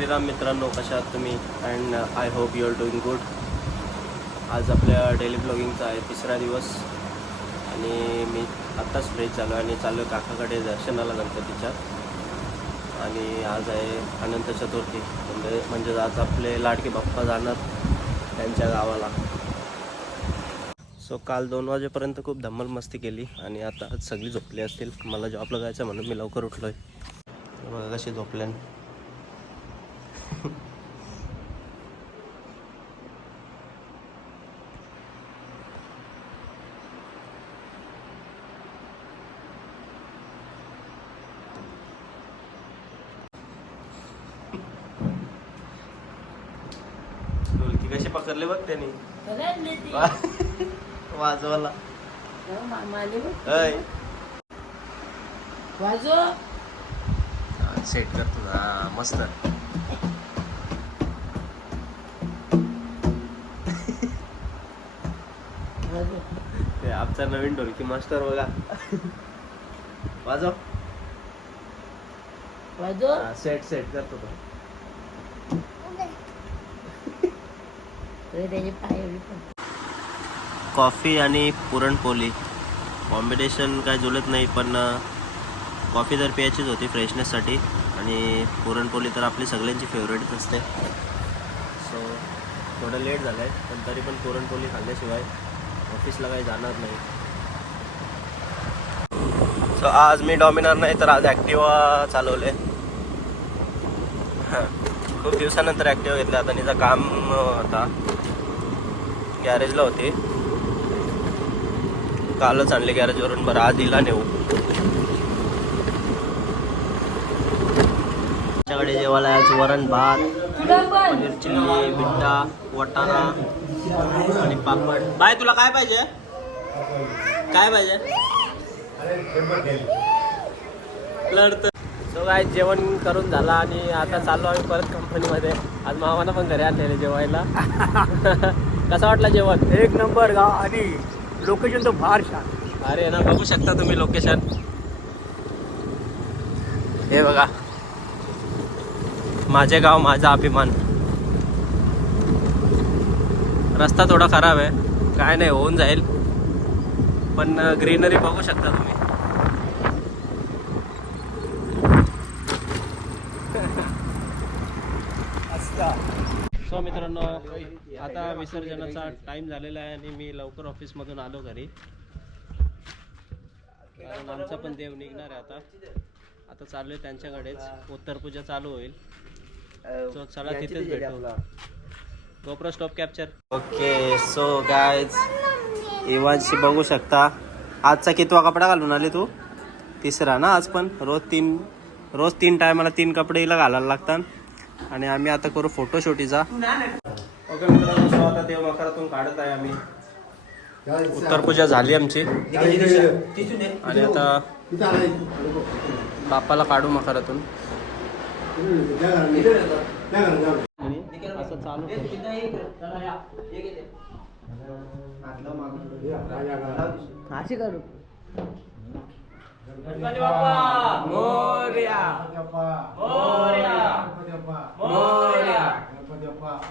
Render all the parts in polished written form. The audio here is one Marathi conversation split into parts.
श्रीराम मित्रांनो, कशा आहात तुम्ही? And I hope you are doing good. आज आपल्या डेली ब्लॉगिंगचा आहे तिसरा दिवस आणि मी आत्ताच फ्रेश झालो आणि चाललो काकाकडे दर्शनाला गणपतीच्या. आणि आज आहे अनंत चतुर्थी, म्हणजे आज आपले लाडके बाप्पा जाणार त्यांच्या गावाला. सो काल 2 वाजेपर्यंत खूप धम्मल मस्ती केली आणि आता आज सगळी झोपली असतील. मला जॉबला जायचं म्हणून मी लवकर उठलो आहे. बघा कशी झोपल्यान. ढोलकी कशी पकडले बघ त्यांनी वाजवाला. सेट करतो ना मस्त. ते आमचा नवीन ढोलकी मास्टर बघा. वाजव वाजव. सेट सेट करतो तो. कॉफी आणि पुरणपोळी कॉम्बिनेशन काय जुळत नाही, पण कॉफी तर प्यायचीच होती फ्रेशनेससाठी आणि पुरणपोळी तर आपली सगळ्यांची फेवरेटच असते. सो थोडं लेट झालं आहे, पण तरी पण पुरणपोळी खाल्ल्याशिवाय ऑफिसला काही जाणार नाही. सो आज मी डॉमिनर नाही तर आज ॲक्टिवा चालवले. खूप दिवसानंतर ॲक्टिवा घेतला. आता तिचं काम होता, गॅरेजला होती, कालच आणले गॅरेजवरून. बरं आज हिला नेऊ. आमच्याकडे जेवायला आज वरण भात, पनीर चिल्ली, बिट्टा, वाटाणा आणि पापड. बाय तुला काय पाहिजे? काय पाहिजे? लढत. सो काय जेवण करून झाला आणि आता चाललो आम्ही परत कंपनीमध्ये. आज मामाना पण घरी आणलेले जेवायला. कसा वाटला जेवण? एक नंबर गाव आणि लोकेशन तर फार छान. अरे ना बघू शकता तुम्ही लोकेशन. हे बघा, माझे गाव माझा अभिमान. रस्ता थोडा खराब आहे, काय नाही होऊन जाईल, पण ग्रीनरी बघू शकता तुम्ही. सो मित्रांनो, आता विसर्जनाचा टाइम झालेला आहे आणि मी लवकर ऑफिसमधून आलो घरी, कारण आमचा पण देव निघणार आहे. आता चालू आहे त्यांच्याकडेच. उत्तर पूजा चालू होईल. सो चला तिथेच भेटू. GoPro stop capture. Okay. So guys, इवांशी बघू शकता. आजचा कितवा कपडा घालून आले तू? तिसरा ना आज. पण रोज तीन टायमाला 3 कपडे हिला घालायला लागतात. आणि आम्ही आता करू फोटोशूटीचा. ओके मित्रांनो, सो आता देव मकरातून काढत आहे आम्ही. उत्तर पूजा झाली आमची आणि आता बाप्पाला काढू मकरातून. असं चालू अशी करू. गणपती बाप्पा मोरया, मोरया, मोरया,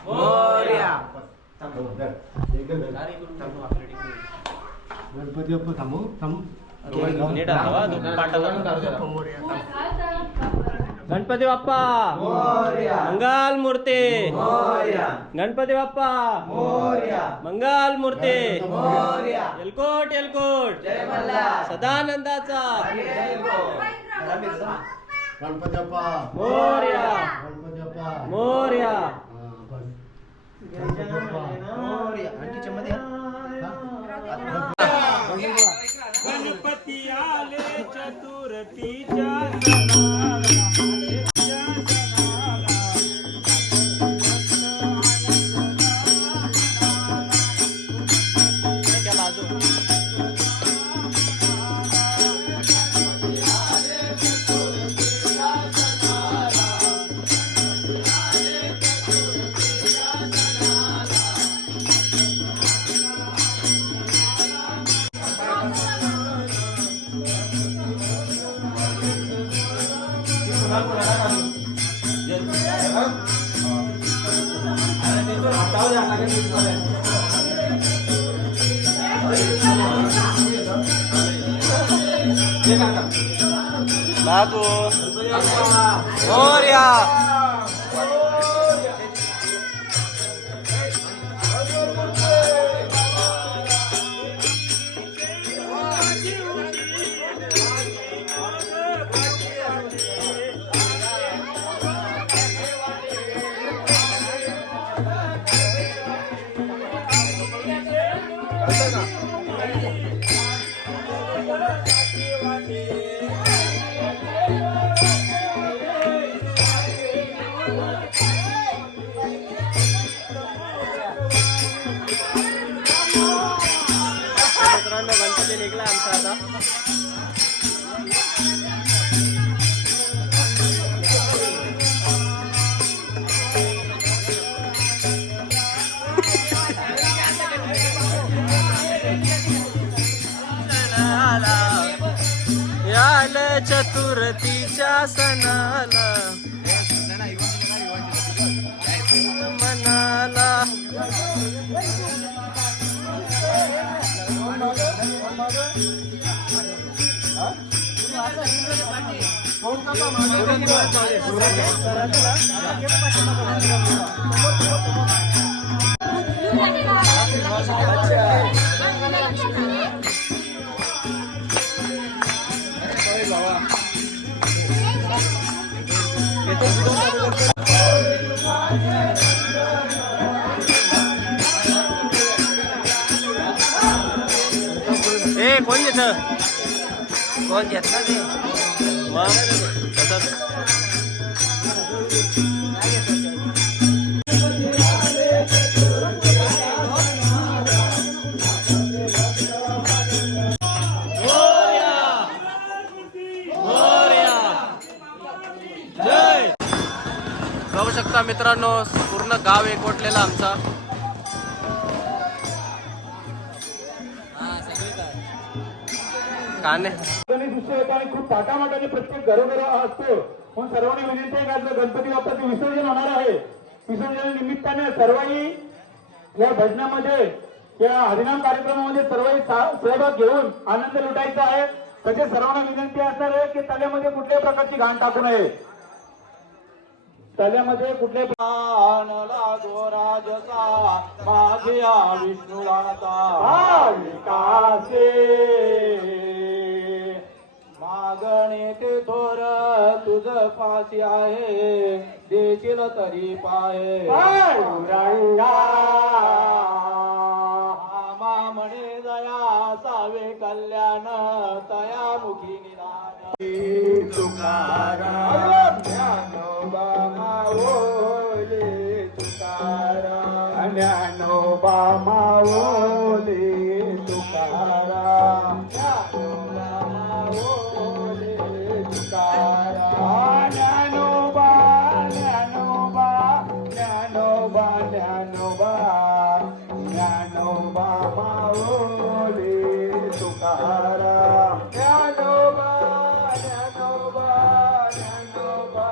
मोरया. गणपती बाप्पा थांबू थांबू. नीट हवा गणपती बाप्पा मंगल मूर्ती, गणपती बाप्पा मंगल मूर्ती, एलकोट एलकोट सदानंदाचा. गणपती बाप्पा मोरया, गणपती बाप्पा मोरया. गणपती आले चतुर्थीच्या लागू मोरया. मित्रांनो गणपती निघला आमचा आता. याल चतुर्थीच्या सणाला मनाला. ए कोण घेत कोण घेतला ते मग तसंच. जय. बघू शकता मित्रांनो पूर्ण गाव एकवटलेला आमचा. काने दुसरे येतो आणि खूप थाटामाटाने प्रत्येक घरोघर असतो. म्हणून सर्वांनी विनंती आहे का गणपती बाप्पाचे विसर्जन होणार आहे. विसर्जन निमित्ताने सर्वही या भजनामध्ये या हरिनाम कार्यक्रमामध्ये सर्वही सहभाग घेऊन आनंद लुटायचा आहे. तसेच सर्वांना विनंती असणार आहे की तल्यामध्ये कुठल्याही प्रकारची घाण टाकू नये. तल्यामध्ये कुठले राजसा माझ्या विष्णुराता मागणे ते थोर तुझ पाशी आहे देशील तरी पाय रंगा आमा म्हणे दया सावे कल्याण तया मुखी निदान तुकाराम ज्ञानोबा मावले तुकाराम ज्ञानोबा मावले तुकाराम ज्ञानोबा माऊली तुकाराम ज्ञानोबा ज्ञानोबा ज्ञानोबा माऊली तुकाराम ज्ञानोबा ज्ञानोबा ज्ञानोबा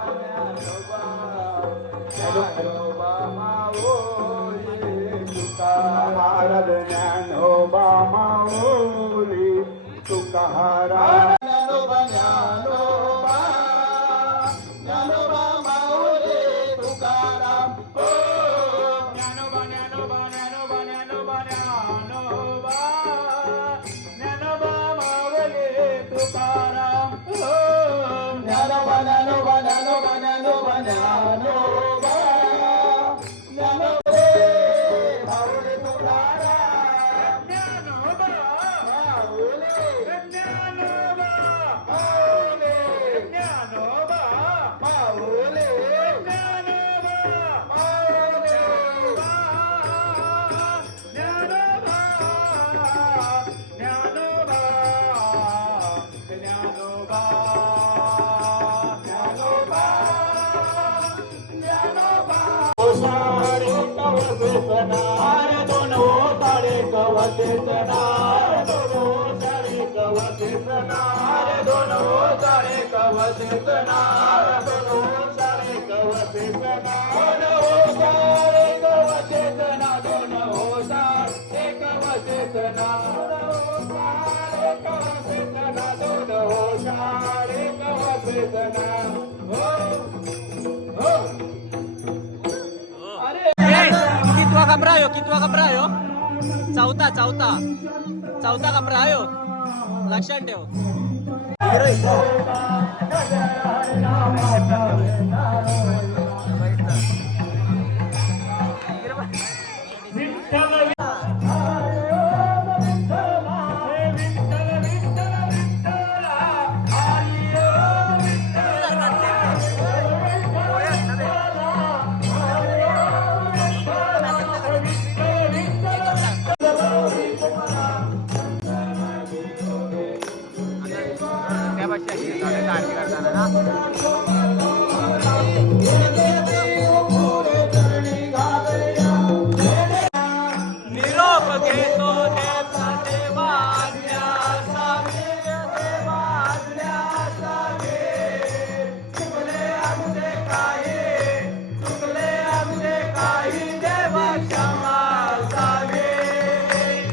ज्ञानोबा ज्ञानोबा ज्ञानोबा माऊली तुकाराम ज्ञानोबा ज्ञानोबा ज्ञानोबा ज्ञानोबा ज्ञानोबा कवचे कपडा आहे हो? कितवा कपडा आहे हो? चौथा चौथा चौथा कपडा आहे हो. लक्षात ठेव. निरोप घेतो देवचा देवाज्ञा चुकले आमचे काही देवा क्षमा जावे.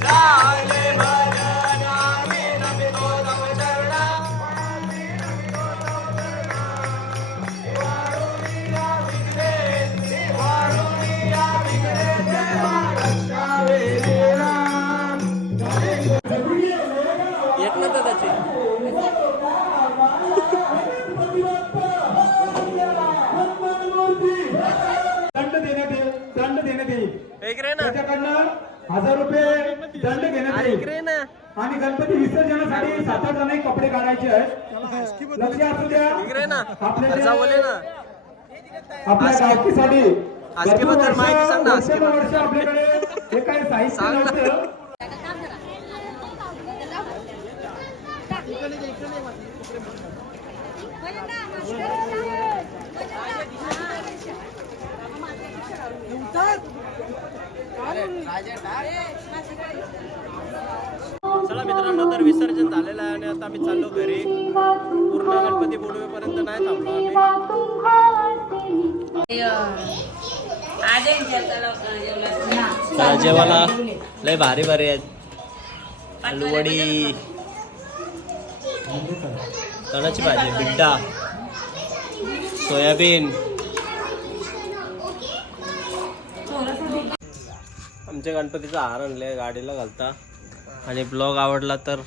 झाले भजन आम्ही नमितो तव चरणा. येत ना त्याची दंड देण्यात येईल. एक रे ना त्याच्याकडनं 1000 रुपये दंड घेण्यात अरे येईल. एक रे ना आणि गणपती विसर्जनासाठी 7-8 जणांनी कपडे काढायचे आहेत. लक्ष असू द्या. एक रे ना आपल्या जा बोले ना. आपल्या गावकीसाठी आस्कीबद्दल माहिती सांग ना. आस्कीबद्दल वर्ष आपल्याकडे हे काही साहित्य सांग ना. नव्हतं. चला मित्रांनो, तर विसर्जन झालेलं आहे आणि आता आम्ही चाललो घरी. पूर्ण गणपती बुडवेपर्यंत नाही थांबलो आम्ही. चला जेवायला लय भारी भारी आहेत. आलूवडी, चण्याची भाजी, बिड्डा, सोयाबीन. आमच्या गणपतीचा हार आणले गाडीला घालता. आणि ब्लॉग आवडला तर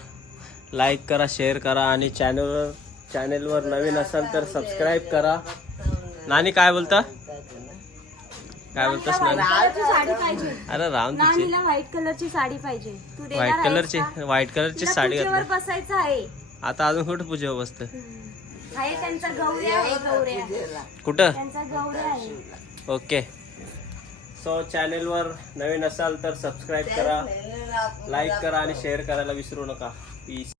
लाईक करा, शेअर करा आणि चॅनलवर नवीन असाल तर सबस्क्राईब करा. नानी काय बोलता? काय बोलतास नानी? साडी पाहिजे. अरे राम तिची नानीला व्हाईट कलरची साडी पाहिजे. तू देणार व्हाईट आहेस कलरची का? व्हाईट कलरची तिला साडी पूजेवर घातली. बसायचं आहे. आता अजून कुठं पूजेवर बसतं? आहे त्यांचा गौऱ्या आहे. गौऱ्या कुठं? त्यांचा गौऱ्या आहे. ओके. सो चॅनलवर नवीन असाल तर सबस्क्राईब करा, लाईक करा आणि शेअर करायला विसरू नका. पीस.